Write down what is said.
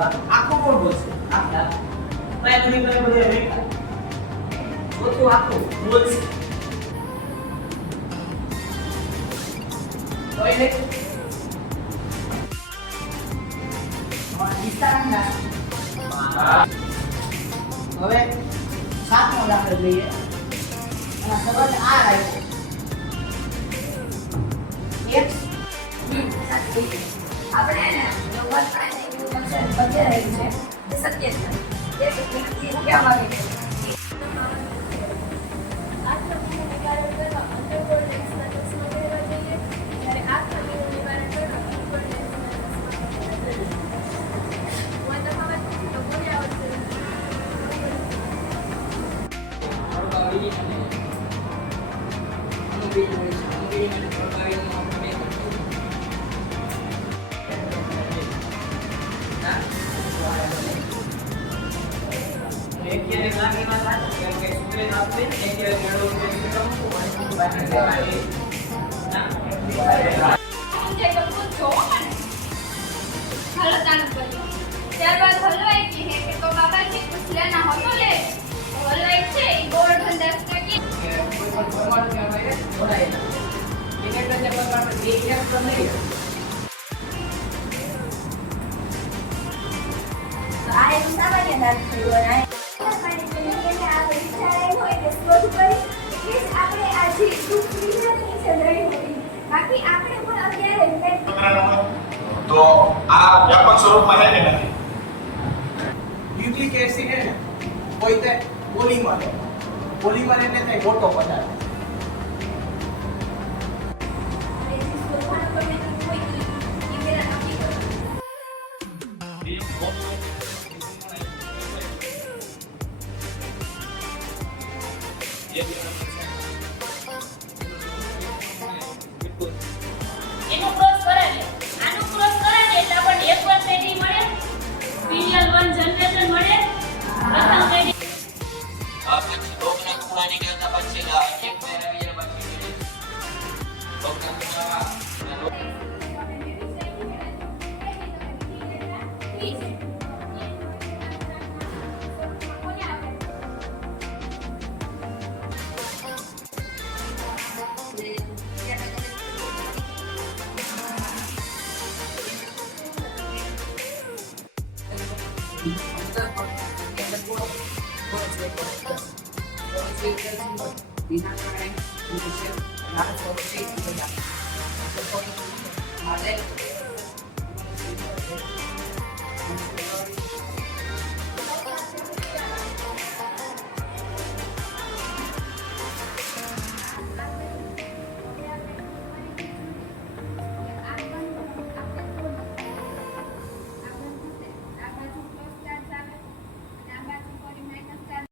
આખું કોણ બોલશે? આખા ભાઈ તમે બધે બેઠા ચોથું આખું બોલશે કોઈ નહીં વિસ્તારના હવે સાતમો દાખલો લઈએ અને સંબંધ આ રાખ્યો એક આપણે એને નંબર કાંઈ ફંક્શન બધે રહ્યું છે એ સત્ય છે એક વ્યક્તિ કહેવા માંગે છે ત્યારબાદ હલવાઈ की है कि तो बाबा जी कुछ लेना हो तो ले हलवाई છે ઈ ગોળધન 10 ટકી કોઈ પણ પરમાણુ કહેવાય જોડાયેલા ઇલેક્ટ્રોન પરમાણુ એક ઇલેક્ટ્રોન નહીં આ એક સામાન્ય દાખલો અને આ પરીક્ષા હોય કે શોધ કરી કે આપણે આજે સુખની ચંદ્રઈ હોય બાકી આપણે પણ અત્યારે તો આ વ્યાપક સ્વરૂપમાં છે કે નથી ન્યુક્લિક એસિડ છે ને કોઈ તે પોલિમર એટલે થાય મોટો પદાર્થ એનું ક્રોસ કરાવીએ આનું ક્રોસ કરાવીએ એટલે આપણને એક વાર પેઢી મળે પિરિયલ 1 જનરેશન મળે પ્રથમ પેઢી પછી ડોકના ખૂણાની કરતા પછી એક મેળવીએ પછી ડોકના ખૂણા Bina